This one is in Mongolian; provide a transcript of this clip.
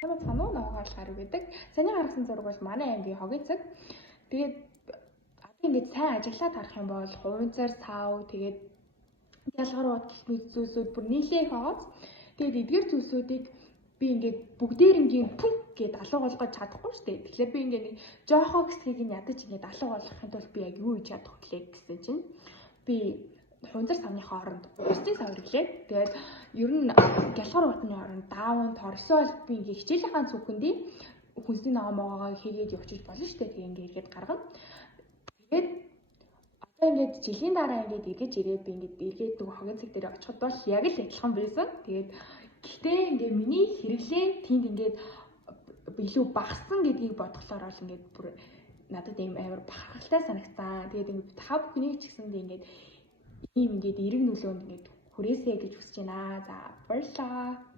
Танад сануу ногоол гарав гэдэг. Саний гаргасан зураг бол манай аймгийн хогийн цаг. Тэгээд ингээд сайн ажиглаад харах юм бол хуванцаар сав тэгээд ялгарууд гэх мэт зүйлсүүд бүр нийлээ их байгаа. Тэгээд эдгээр зүйлсүүдийг би ингээд бүгдээрингийн пүнк гэд алга болгож чадахгүй шүү дээ. Тэгэхээр би ингээд нэг жоохоо хэсгийг нь ядаж ингээд алга болгохын тулд би яг юу хийж чадах вэ гэсэн чинь би хунзар савныхаа оронд бусдын сав ирлээ. Тэгээд ер нь гялгар утны оронд даавн торсол би ингээд хичээлийнхаа цүгэндээ хүнсний ногоомоогоо хийгээд явчих болно шүү дээ. Тэгээд ингээд эргээд гаргана. Тэгээд одоо ингээд жилийн дараа ингээд эргэж ирээд би ингээд эргээд дүү хогийн цаг дээр очиход бол яг л адилхан байсан. Тэгээд гэхдээ ингээд миний хэрэглээ тэнд ингээд илүү багассан гэдгийг бодглохоор бол ингээд бүр надад ийм амар бахархалтай санагцсан. Тэгээд ингээд та бүхний ч гэсэнд ингээд ийм ингээд эрэг нөлөөнд ингээд хүрээсэй гэж хүсэж байна. За баярлалаа.